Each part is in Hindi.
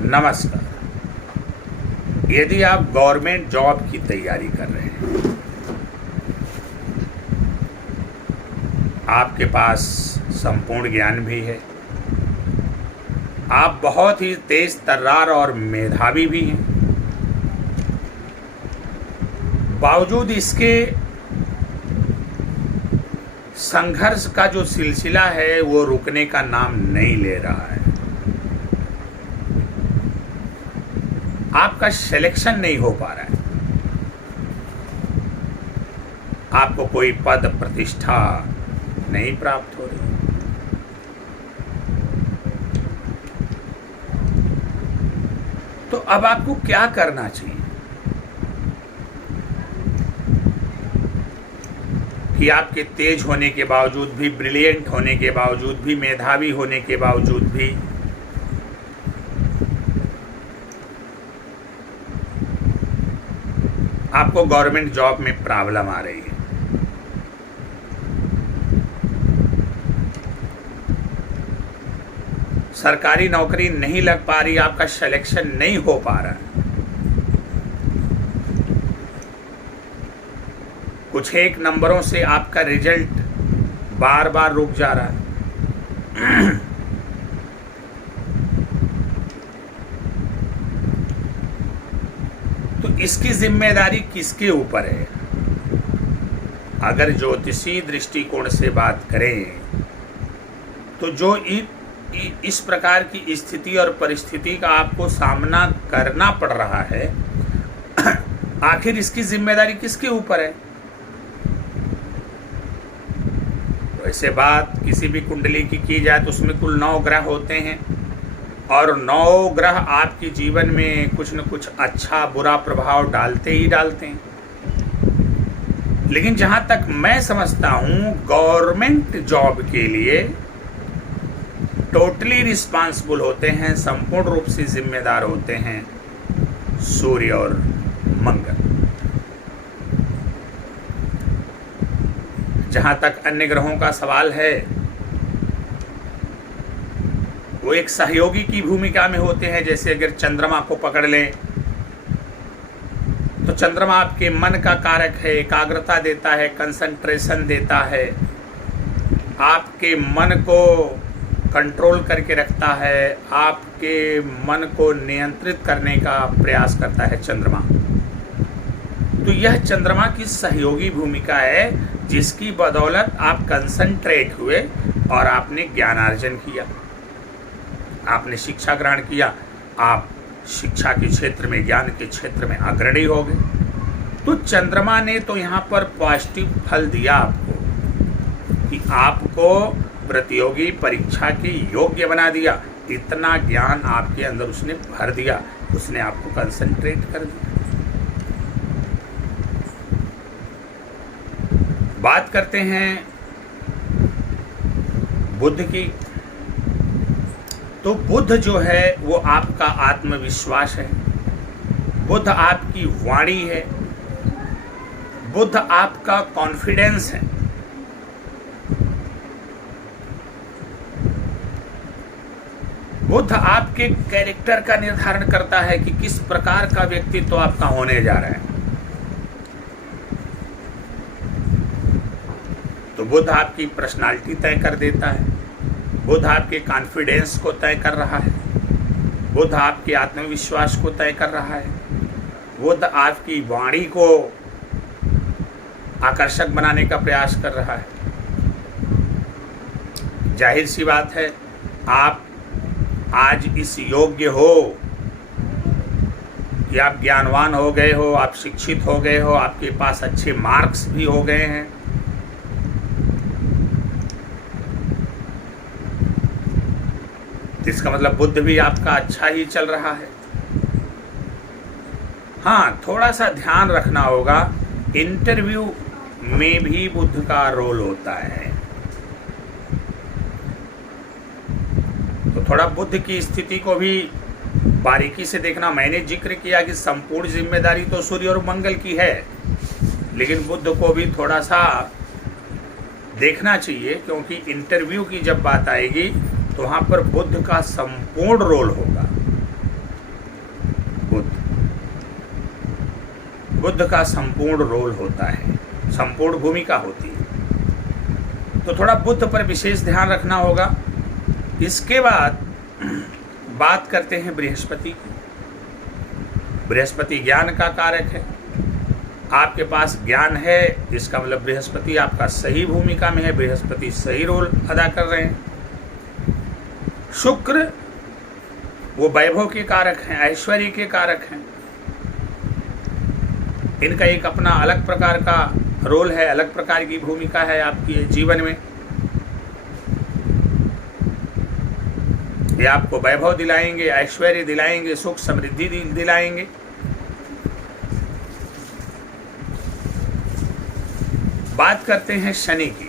नमस्कार। यदि आप गवर्नमेंट जॉब की तैयारी कर रहे हैं, आपके पास संपूर्ण ज्ञान भी है, आप बहुत ही तेज तर्रार और मेधावी भी हैं, बावजूद इसके संघर्ष का जो सिलसिला है वो रुकने का नाम नहीं ले रहा है। आपका सिलेक्शन नहीं हो पा रहा है, आपको कोई पद प्रतिष्ठा नहीं प्राप्त हो रही। तो अब आपको क्या करना चाहिए कि आपके तेज होने के बावजूद भी, ब्रिलियंट होने के बावजूद भी, मेधावी होने के बावजूद भी आपको गवर्नमेंट जॉब में प्रॉब्लम आ रही है। सरकारी नौकरी नहीं लग पा रही, आपका सिलेक्शन नहीं हो पा रहा है, कुछ एक नंबरों से आपका रिजल्ट बार बार रुक जा रहा है। तो इसकी जिम्मेदारी किसके ऊपर है? अगर ज्योतिषी दृष्टिकोण से बात करें तो जो इस प्रकार की स्थिति और परिस्थिति का आपको सामना करना पड़ रहा है, आखिर इसकी जिम्मेदारी किसके ऊपर है? वैसे बात किसी भी कुंडली की जाए तो उसमें कुल 9 ग्रह होते हैं और 9 ग्रह आपके जीवन में कुछ न कुछ अच्छा बुरा प्रभाव डालते ही डालते हैं। लेकिन जहां तक मैं समझता हूं, गवर्नमेंट जॉब के लिए टोटली रिस्पांसिबल होते हैं, संपूर्ण रूप से जिम्मेदार होते हैं सूर्य और मंगल। जहां तक अन्य ग्रहों का सवाल है, वो एक सहयोगी की भूमिका में होते हैं। जैसे अगर चंद्रमा को पकड़ लें तो चंद्रमा आपके मन का कारक है, एकाग्रता देता है, कंसंट्रेशन देता है, आपके मन को कंट्रोल करके रखता है, आपके मन को नियंत्रित करने का प्रयास करता है चंद्रमा। तो यह चंद्रमा की सहयोगी भूमिका है, जिसकी बदौलत आप कंसंट्रेट हुए और आपने ज्ञानार्जन किया, आपने शिक्षा ग्रहण किया, आप शिक्षा के क्षेत्र में, ज्ञान के क्षेत्र में अग्रणी हो गए। तो चंद्रमा ने तो यहाँ पर पॉजिटिव फल दिया आपको कि आपको प्रतियोगी परीक्षा के योग्य बना दिया, इतना ज्ञान आपके अंदर उसने भर दिया, उसने आपको कंसंट्रेट कर दिया। बात करते हैं बुध की, तो बुध जो है वो आपका आत्मविश्वास है, बुध आपकी वाणी है, बुध आपका कॉन्फिडेंस है। बुध आपके कैरेक्टर का निर्धारण करता है कि किस प्रकार का व्यक्तित्व आपका होने जा रहा है। तो बुध आपकी पर्सनालिटी तय कर देता है, बुध आपके कॉन्फिडेंस को तय कर रहा है, बुध आपके आत्मविश्वास को तय कर रहा है, बुध आपकी वाणी को आकर्षक बनाने का प्रयास कर रहा है। जाहिर सी बात है, आप आज इस योग्य हो कि आप ज्ञानवान हो गए हो, आप शिक्षित हो गए हो, आपके पास अच्छे मार्क्स भी हो गए हैं, इसका मतलब बुध भी आपका अच्छा ही चल रहा है। हाँ, थोड़ा सा ध्यान रखना होगा, इंटरव्यू में भी बुध का रोल होता है, तो थोड़ा बुध की स्थिति को भी बारीकी से देखना। मैंने जिक्र किया कि संपूर्ण जिम्मेदारी तो सूर्य और मंगल की है, लेकिन बुध को भी थोड़ा सा देखना चाहिए, क्योंकि इंटरव्यू की जब बात आएगी तो वहाँ पर बुध का संपूर्ण रोल होगा। बुद्ध का संपूर्ण रोल होता है, संपूर्ण भूमिका होती है। तो थोड़ा बुद्ध पर विशेष ध्यान रखना होगा। इसके बाद बात करते हैं बृहस्पति की। बृहस्पति ज्ञान का कारक है। आपके पास ज्ञान है, इसका मतलब बृहस्पति आपका सही भूमिका में है, बृहस्पति सही रोल अदा कर रहे हैं। शुक्र वो वैभव के कारक हैं, ऐश्वर्य के कारक हैं। इनका एक अपना अलग प्रकार का रोल है, अलग प्रकार की भूमिका है आपके जीवन में। ये आपको वैभव दिलाएंगे, ऐश्वर्य दिलाएंगे, सुख समृद्धि दिलाएंगे। बात करते हैं शनि की।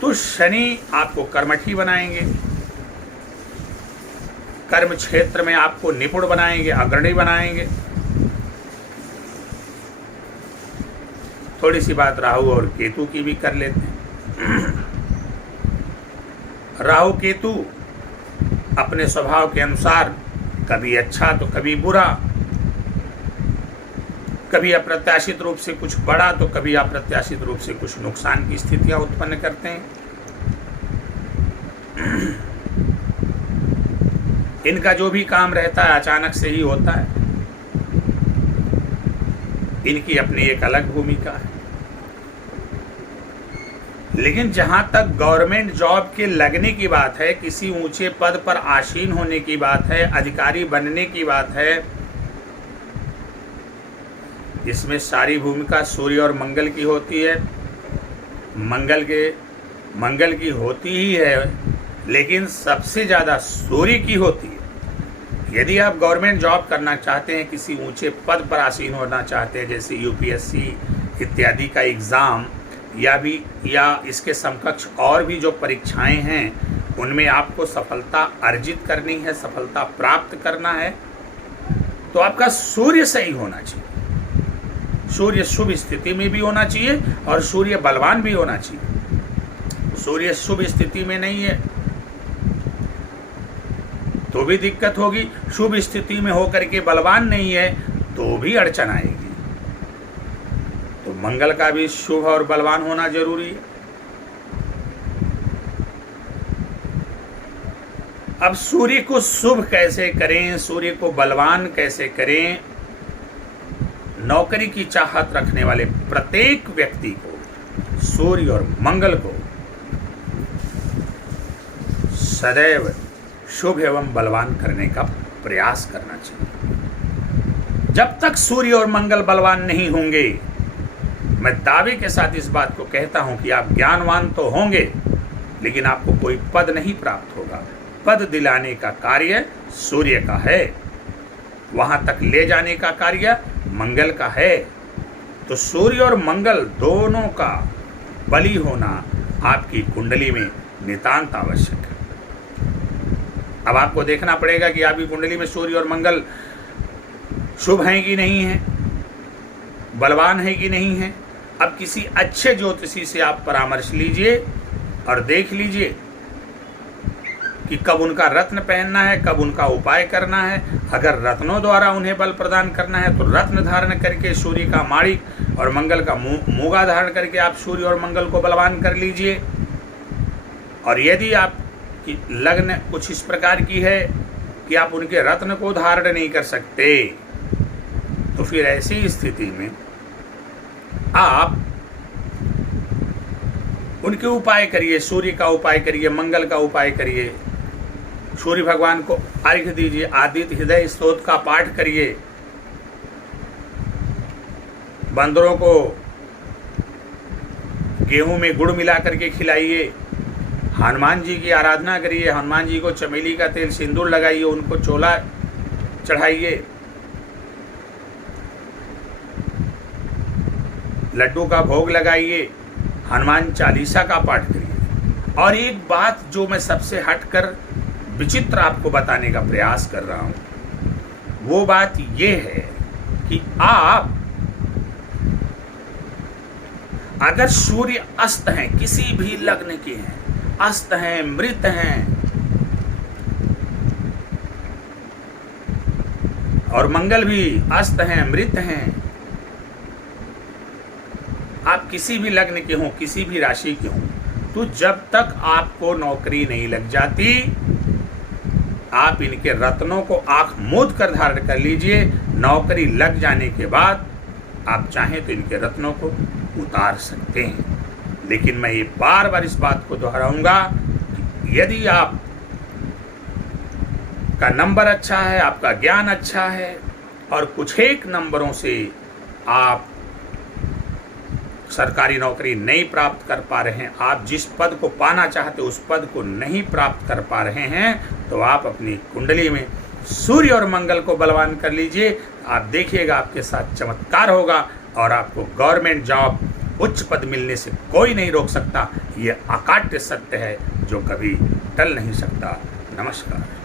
तो शनि आपको कर्मठी बनाएंगे, कर्म क्षेत्र में आपको निपुण बनाएंगे, अग्रणी बनाएंगे। थोड़ी सी बात राहु और केतु की भी कर लेते हैं। राहु केतु अपने स्वभाव के अनुसार कभी अच्छा तो कभी बुरा, कभी अप्रत्याशित रूप से कुछ बड़ा तो कभी अप्रत्याशित रूप से कुछ नुकसान की स्थितियां उत्पन्न करते हैं। इनका जो भी काम रहता है अचानक से ही होता है। इनकी अपनी एक अलग भूमिका है। लेकिन जहां तक गवर्नमेंट जॉब के लगने की बात है, किसी ऊंचे पद पर आसीन होने की बात है, अधिकारी बनने की बात है, इसमें सारी भूमिका सूर्य और मंगल की होती है। मंगल की होती ही है, लेकिन सबसे ज़्यादा सूर्य की होती है। यदि आप गवर्नमेंट जॉब करना चाहते हैं, किसी ऊंचे पद पर आसीन होना चाहते हैं, जैसे यूपीएससी इत्यादि का एग्ज़ाम या इसके समकक्ष और भी जो परीक्षाएं हैं, उनमें आपको सफलता अर्जित करनी है, सफलता प्राप्त करना है, तो आपका सूर्य सही होना चाहिए। सूर्य शुभ स्थिति में भी होना चाहिए और सूर्य बलवान भी होना चाहिए। सूर्य शुभ स्थिति में नहीं है तो भी दिक्कत होगी, शुभ स्थिति में होकर के बलवान नहीं है तो भी अड़चन आएगी। तो मंगल का भी शुभ और बलवान होना जरूरी है। अब सूर्य को शुभ कैसे करें, सूर्य को बलवान कैसे करें? नौकरी की चाहत रखने वाले प्रत्येक व्यक्ति को सूर्य और मंगल को सदैव शुभ एवं बलवान करने का प्रयास करना चाहिए। जब तक सूर्य और मंगल बलवान नहीं होंगे, मैं दावे के साथ इस बात को कहता हूं कि आप ज्ञानवान तो होंगे, लेकिन आपको कोई पद नहीं प्राप्त होगा। पद दिलाने का कार्य सूर्य का है, वहां तक ले जाने का कार्य मंगल का है। तो सूर्य और मंगल दोनों का बली होना आपकी कुंडली में नितांत आवश्यक है। अब आपको देखना पड़ेगा कि आपकी कुंडली में सूर्य और मंगल शुभ हैं कि नहीं है, बलवान है कि नहीं है। अब किसी अच्छे ज्योतिषी से आप परामर्श लीजिए और देख लीजिए कि कब उनका रत्न पहनना है, कब उनका उपाय करना है। अगर रत्नों द्वारा उन्हें बल प्रदान करना है तो रत्न धारण करके सूर्य का माणिक और मंगल का मूगा धारण करके आप सूर्य और मंगल को बलवान कर लीजिए। और यदि आपकी लग्न कुछ इस प्रकार की है कि आप उनके रत्न को धारण नहीं कर सकते, तो फिर ऐसी स्थिति में आप उनके उपाय करिए, सूर्य का उपाय करिए, मंगल का उपाय करिए, सूर्य भगवान को अर्घ्य दीजिए, आदित्य हृदय स्तोत्र का पाठ करिए, बंदरों को गेहूं में गुड़ मिला करके खिलाइए, हनुमान जी की आराधना करिए, हनुमान जी को चमेली का तेल सिंदूर लगाइए, उनको चोला चढ़ाइए, लड्डू का भोग लगाइए, हनुमान चालीसा का पाठ करिए। और एक बात जो मैं सबसे हटकर विचित्र आपको बताने का प्रयास कर रहा हूं, वो बात ये है कि आप अगर सूर्य अस्त हैं, किसी भी लग्न के हैं, अस्त हैं, मृत हैं, और मंगल भी अस्त हैं, मृत हैं। आप किसी भी लग्न के हों, किसी भी राशि के हों, तो जब तक आपको नौकरी नहीं लग जाती, आप इनके रत्नों को आंख मूंद कर धारण कर लीजिए। नौकरी लग जाने के बाद आप चाहें तो इनके रत्नों को उतार सकते हैं। लेकिन मैं ये बार बार इस बात को दोहराऊंगा, यदि आप का नंबर अच्छा है, आपका ज्ञान अच्छा है और कुछ एक नंबरों से आप सरकारी नौकरी नहीं प्राप्त कर पा रहे हैं, आप जिस पद को पाना चाहते उस पद को नहीं प्राप्त कर पा रहे हैं, तो आप अपनी कुंडली में सूर्य और मंगल को बलवान कर लीजिए। आप देखिएगा आपके साथ चमत्कार होगा और आपको गवर्नमेंट जॉब, उच्च पद मिलने से कोई नहीं रोक सकता। ये अकाट्य सत्य है जो कभी टल नहीं सकता। नमस्कार।